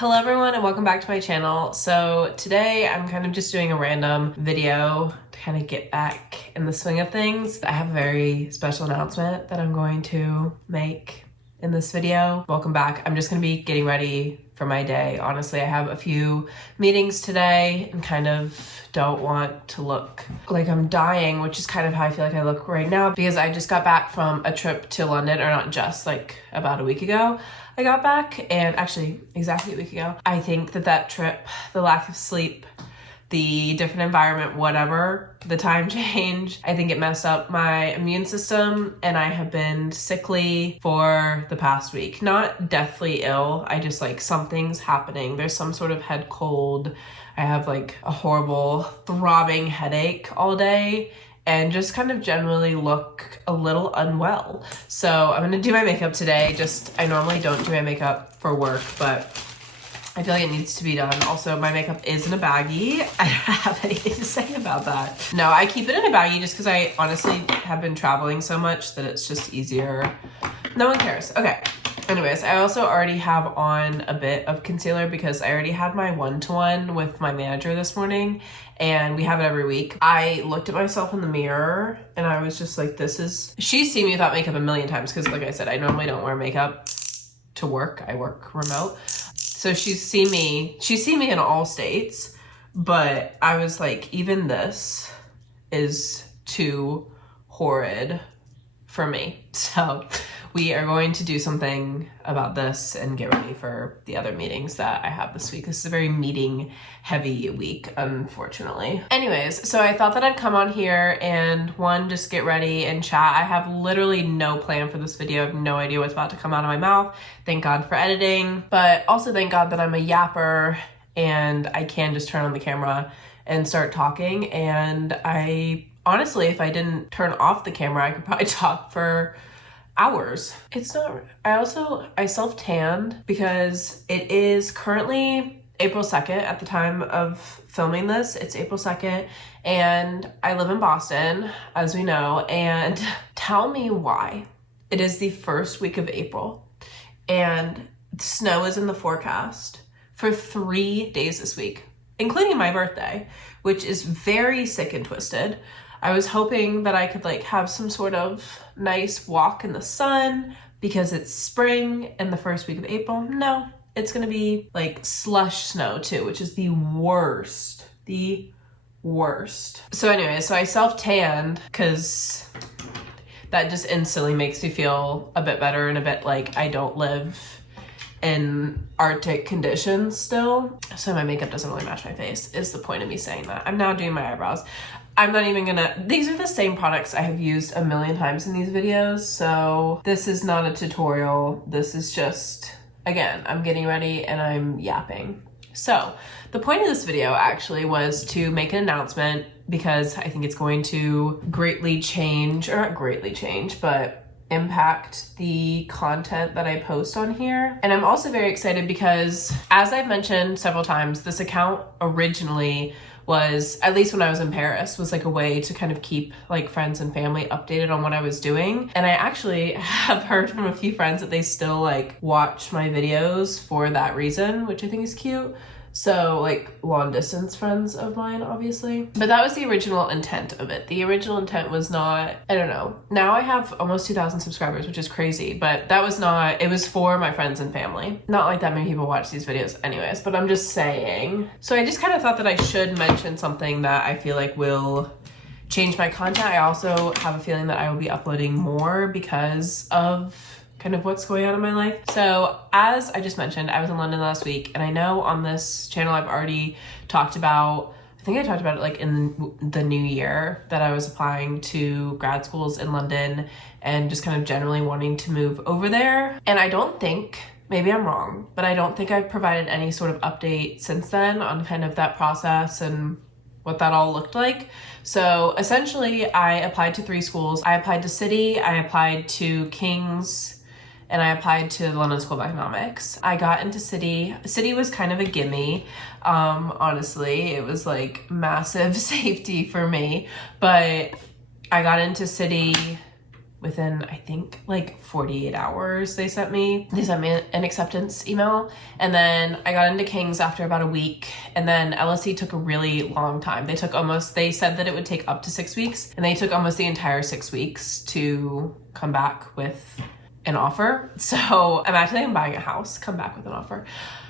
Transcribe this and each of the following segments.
Hello everyone and welcome back to my channel. So today I'm kind of just doing a random video to kind of get back in the swing of things. I have a very special announcement that I'm going to make in this video. Welcome back. I'm just gonna be getting ready for my day. Honestly, I have a few meetings today and kind of don't want to look like I'm dying, which is kind of how I feel like I look right now because I just got back from a trip to London, or not just, like about a week ago. I got back, and actually exactly a week ago. I think that trip, the lack of sleep, the different environment, whatever, the time change, I think it messed up my immune system, and I have been sickly for the past week. Not deathly ill, I just like something's happening. There's some sort of head cold. I have like a horrible throbbing headache all day and just kind of generally look a little unwell. So I'm gonna do my makeup today. I normally don't do my makeup for work, but I feel like it needs to be done. Also, my makeup is in a baggie. I don't have anything to say about that. No, I keep it in a baggie just because I honestly have been traveling so much that it's just easier. No one cares. Okay. Anyways, I also already have on a bit of concealer because I already had my one-to-one with my manager this morning, and we have it every week. I looked at myself in the mirror and I was just like, she's seen me without makeup a million times because like I said, I normally don't wear makeup to work. I work remote. So she's seen me in all states, but I was like, even this is too horrid for me. So we are going to do something about this and get ready for the other meetings that I have this week. This is a very meeting heavy week, unfortunately. Anyways, so I thought that I'd come on here and just get ready and chat. I have literally no plan for this video. I have no idea what's about to come out of my mouth. Thank God for editing, but also thank God that I'm a yapper and I can just turn on the camera and start talking. And honestly, if I didn't turn off the camera, I could probably talk for hours. I self-tanned because it is currently April 2nd at the time of filming this. It's April 2nd and I live in Boston, as we know, and tell me why. It is the first week of April and snow is in the forecast for 3 days this week, including my birthday, which is very sick and twisted. I was hoping that I could like have some sort of nice walk in the sun because it's spring and the first week of April. No, it's gonna be like slush snow too, which is the worst. So anyway, so I self-tanned because that just instantly makes me feel a bit better and a bit like I don't live in Arctic conditions still. So my makeup doesn't really match my face is the point of me saying that. I'm now doing my eyebrows. I'm not even these are the same products I have used a million times in these videos, so this is not a tutorial. This is just, again, I'm getting ready and I'm yapping. So the point of this video actually was to make an announcement because I think it's going to greatly change, or not greatly change, but impact the content that I post on here. And I'm also very excited because, as I've mentioned several times, this account originally was, at least when I was in Paris, was like a way to kind of keep like friends and family updated on what I was doing. And I actually have heard from a few friends that they still like watch my videos for that reason, which I think is cute. So like long distance friends of mine, obviously. But that was the original intent of it. The original intent was not, I don't know. Now I have almost 2,000 subscribers, which is crazy, but that was not, it was for my friends and family. Not like that many people watch these videos anyways, but I'm just saying. So I just kind of thought that I should mention something that I feel like will change my content. I also have a feeling that I will be uploading more because of kind of what's going on in my life. So as I just mentioned, I was in London last week, and I know on this channel I've already talked about, I think I talked about it like in the new year, that I was applying to grad schools in London and just kind of generally wanting to move over there. And I don't think, maybe I'm wrong, but I don't think I've provided any sort of update since then on kind of that process and what that all looked like. So essentially I applied to 3 schools. I applied to City, I applied to King's, and I applied to the London School of Economics. I got into City. City was kind of a gimme, honestly. It was like massive safety for me, but I got into City within, I think, like 48 hours they sent me an acceptance email. And then I got into King's after about a week, and then LSE took a really long time. They said that it would take up to 6 weeks, and they took almost the entire 6 weeks to come back with an offer. So imagine I'm buying a house, come back with an offer.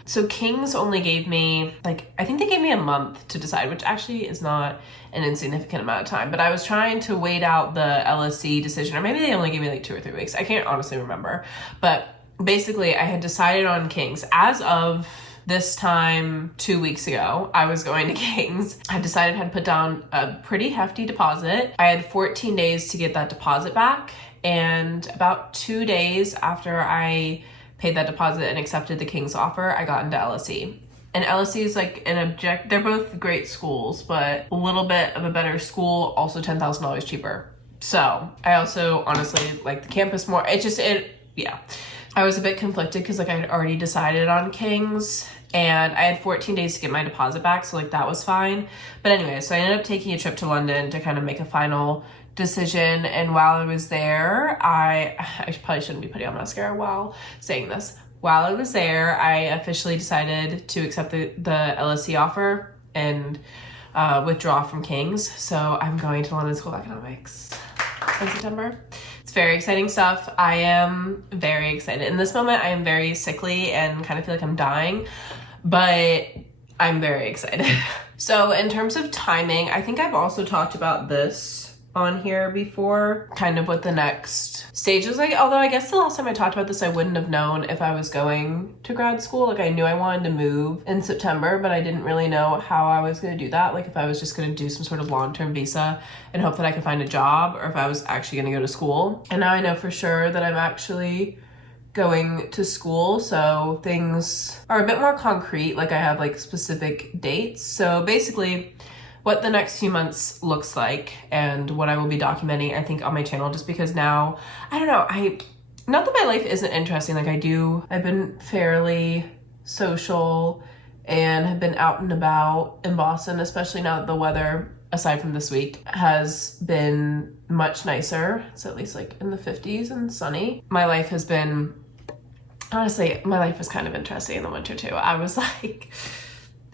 So King's only gave me, I think they gave me a month to decide, which actually is not an insignificant amount of time. But I was trying to wait out the LSE decision, or maybe they only gave me like 2 or 3 weeks. I can't honestly remember. But basically, I had decided on King's. As of this time 2 weeks ago, I was going to King's. I decided I had put down a pretty hefty deposit. I had 14 days to get that deposit back. And about 2 days after I paid that deposit and accepted the King's offer, I got into LSE. And LSE is like they're both great schools, but a little bit of a better school, also $10,000 cheaper. So I also honestly like the campus more. Yeah. I was a bit conflicted because I had already decided on King's, and I had 14 days to get my deposit back, so that was fine. But anyway, so I ended up taking a trip to London to kind of make a final decision. And while I was there, I probably shouldn't be putting on mascara while saying this. While I was there, I officially decided to accept the LSE offer and withdraw from King's. So I'm going to London School of Economics in September. It's very exciting stuff. I am very excited. In this moment, I am very sickly and kind of feel like I'm dying, but I'm very excited. So in terms of timing, I think I've also talked about this on here before, kind of what the next stage is like. Although I guess the last time I talked about this, I wouldn't have known if I was going to grad school. I knew I wanted to move in September, but I didn't really know how I was going to do that. If I was just going to do some sort of long-term visa and hope that I could find a job, or if I was actually going to go to school. And now I know for sure that I'm actually going to school, so things are a bit more concrete. I have specific dates. So basically, what the next few months looks like and what I will be documenting, I think, on my channel, just because now, I don't know, not that my life isn't interesting. I've been fairly social and have been out and about in Boston, especially now that the weather, aside from this week, has been much nicer. It's at least in the 50s and sunny. My life was kind of interesting in the winter too.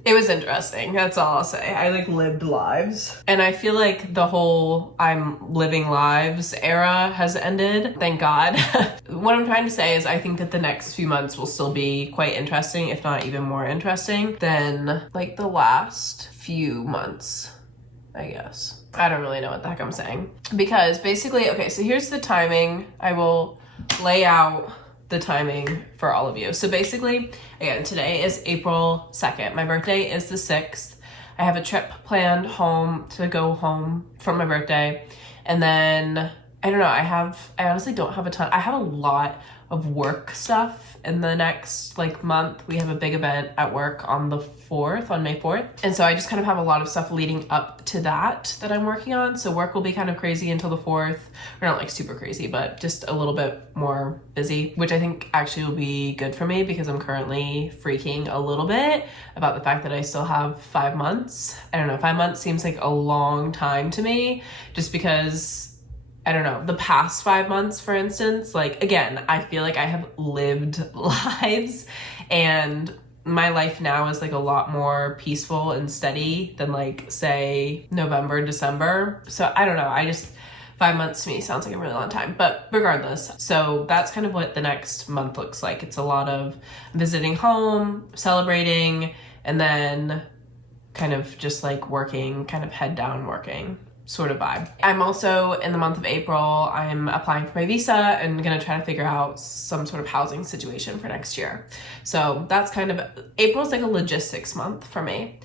It was interesting. That's all I'll say. I lived lives. And I feel like the whole I'm living lives era has ended. Thank God. What I'm trying to say is I think that the next few months will still be quite interesting, if not even more interesting than the last few months, I guess. I don't really know what the heck I'm saying. Because basically, okay, so here's the timing. I will lay out the timing for all of you. So basically, again, today is April 2nd. My birthday is the 6th. I have a trip planned to go home for my birthday. And then, I don't know, I honestly don't have a ton. I have a lot of work stuff in the next month. We have a big event at work on the 4th, on May 4th. And so I just kind of have a lot of stuff leading up to that I'm working on. So work will be kind of crazy until the 4th. Or not super crazy, but just a little bit more busy, which I think actually will be good for me because I'm currently freaking a little bit about the fact that I still have 5 months. I don't know, 5 months seems like a long time to me, just because I don't know, the past 5 months, for instance, again, I feel like I have lived lives, and my life now is a lot more peaceful and steady than say November, December. So I don't know, 5 months to me sounds like a really long time, but regardless. So that's kind of what the next month looks like. It's a lot of visiting home, celebrating, and then kind of just working, kind of head down working sort of vibe. I'm also, in the month of April, I'm applying for my visa and gonna try to figure out some sort of housing situation for next year. So that's April's a logistics month for me.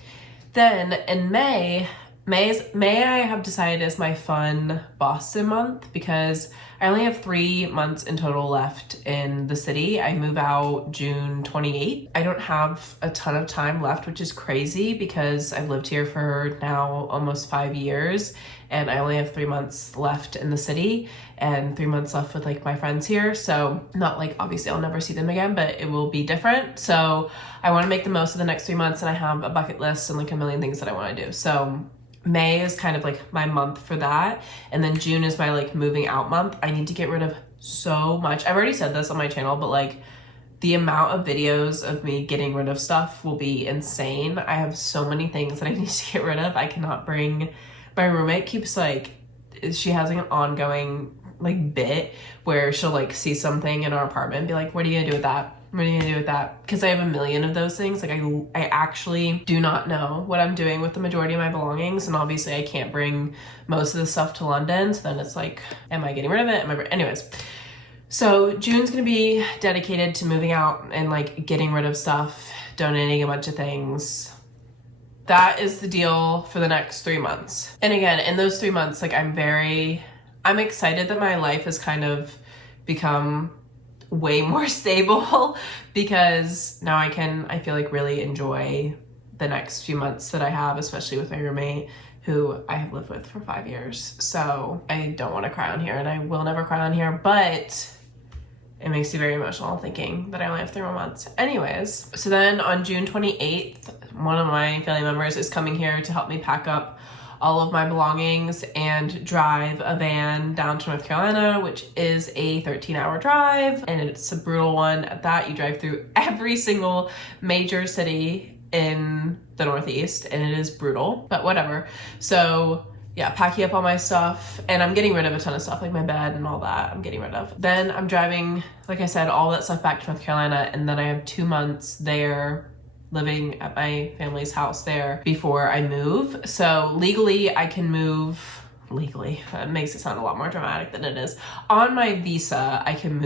Then in May I have decided is my fun Boston month, because I only have 3 months in total left in the city. I move out June 28th. I don't have a ton of time left, which is crazy because I've lived here for now almost 5 years, and I only have 3 months left in the city and 3 months left with my friends here. So not obviously I'll never see them again, but it will be different. So I want to make the most of the next 3 months, and I have a bucket list and a million things that I want to do. So May is kind of like my month for that. And then June is my like moving out month. I need to get rid of so much. I've already said this on my channel, but like the amount of videos of me getting rid of stuff will be insane. I have so many things that I need to get rid of. I cannot bring, my roommate keeps like, she has like an ongoing like bit where she'll like see something in our apartment and be like, what are you gonna do with that? What are you gonna do with that? Because I have a million of those things. Like I actually do not know what I'm doing with the majority of my belongings. And obviously I can't bring most of the stuff to London. So then it's like, am I getting rid of it? Anyways. So June's gonna be dedicated to moving out and like getting rid of stuff, donating a bunch of things. That is the deal for the next 3 months. And again, in those 3 months, like I'm excited that my life has kind of become way more stable because now I feel like really enjoy the next few months that I have, especially with my roommate who I have lived with for 5 years. So I don't want to cry on here and I will never cry on here, but it makes me very emotional thinking that I only have 3 more months. Anyways, so then on June 28th, one of my family members is coming here to help me pack up all of my belongings and drive a van down to North Carolina, which is a 13-hour drive. And it's a brutal one at that. You drive through every single major city in the Northeast and it is brutal, but whatever. So yeah, packing up all my stuff and I'm getting rid of a ton of stuff like my bed and all that I'm getting rid of. Then I'm driving, like I said, all that stuff back to North Carolina and then I have 2 months there living at my family's house there before I move. So legally I can move, legally, that makes it sound a lot more dramatic than it is. On my visa, I can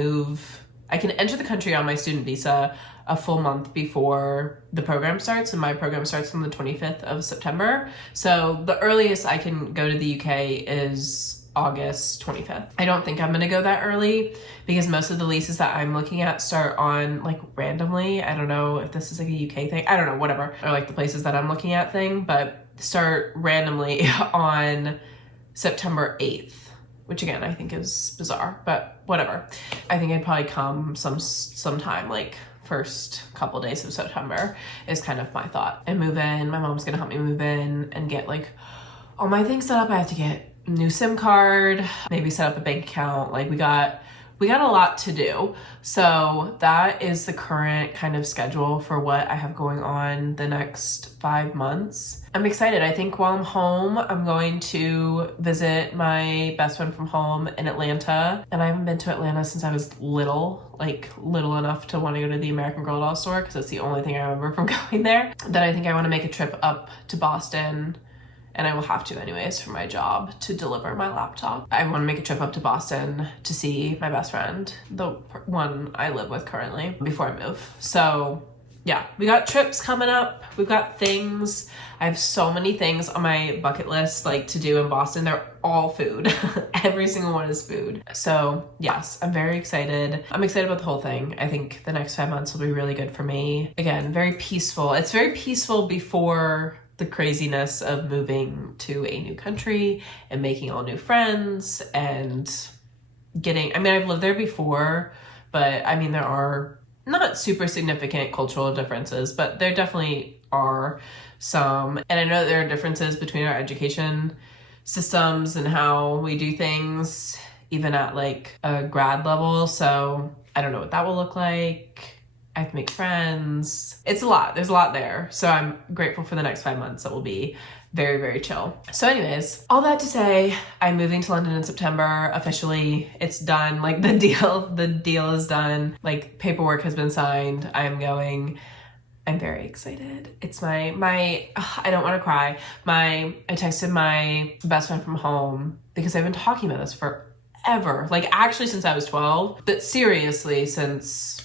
enter the country on my student visa a full month before the program starts, and my program starts on the 25th of September. So the earliest I can go to the UK is August 25th. I don't think I'm gonna go that early because most of the leases that I'm looking at start on like randomly. I don't know if this is like a UK thing. I don't know, whatever. Or like the places that I'm looking at thing, but start randomly on September 8th, which again, I think is bizarre, but whatever. I think I'd probably come sometime like first couple days of September is kind of my thought, and move in. My mom's gonna help me move in and get like all my things set up. I have to get a new SIM card, maybe set up a bank account. Like we got a lot to do. So that is the current kind of schedule for what I have going on the next 5 months. I'm excited. I think while I'm home, I'm going to visit my best friend from home in Atlanta. And I haven't been to Atlanta since I was little enough to want to go to the American Girl doll store because that's the only thing I remember from going there. Then I think I want to make a trip up to Boston, and I will have to anyways for my job to deliver my laptop. I want to make a trip up to Boston to see my best friend, the one I live with currently, before I move. So yeah, we got trips coming up. We've got things. I have so many things on my bucket list like to do in Boston. They're all food. Every single one is food. So yes, I'm very excited. I'm excited about the whole thing. I think the next 5 months will be really good for me. Again, very peaceful. It's very peaceful before the craziness of moving to a new country and making all new friends and I've lived there before, but I mean, there are not super significant cultural differences, but there definitely are some. And I know that there are differences between our education systems and how we do things, even at like a grad level. So I don't know what that will look like. I have to make friends. It's a lot. There's a lot there. So I'm grateful for the next 5 months that will be very, very chill. So anyways, all that to say, I'm moving to London in September. Officially, it's done. Like the deal is done. Like paperwork has been signed. I'm going. I'm very excited. It's I don't want to cry. I texted my best friend from home because I've been talking about this forever. Like actually since I was 12, but seriously since,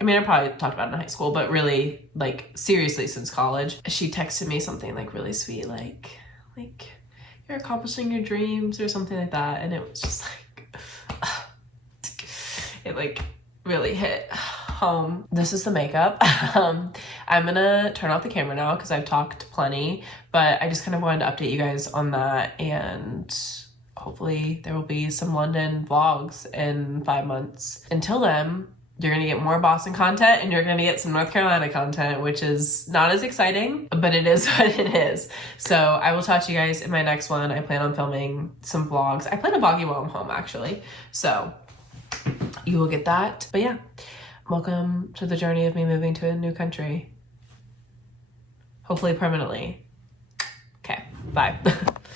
I probably talked about it in high school, but really, like, seriously since college. She texted me something, like, really sweet, like, you're accomplishing your dreams or something like that. And it was just, like, it, like, really hit home. This is the makeup. I'm gonna turn off the camera now because I've talked plenty, but I just kind of wanted to update you guys on that, and hopefully there will be some London vlogs in 5 months. Until then, You're gonna get more Boston content and you're gonna get some North Carolina content, which is not as exciting, but it is what it is. So I will talk to you guys in my next one. I plan on filming some vlogs. I plan to vlog you while I'm home, actually. So you will get that. But yeah, welcome to the journey of me moving to a new country. Hopefully permanently. Okay, bye.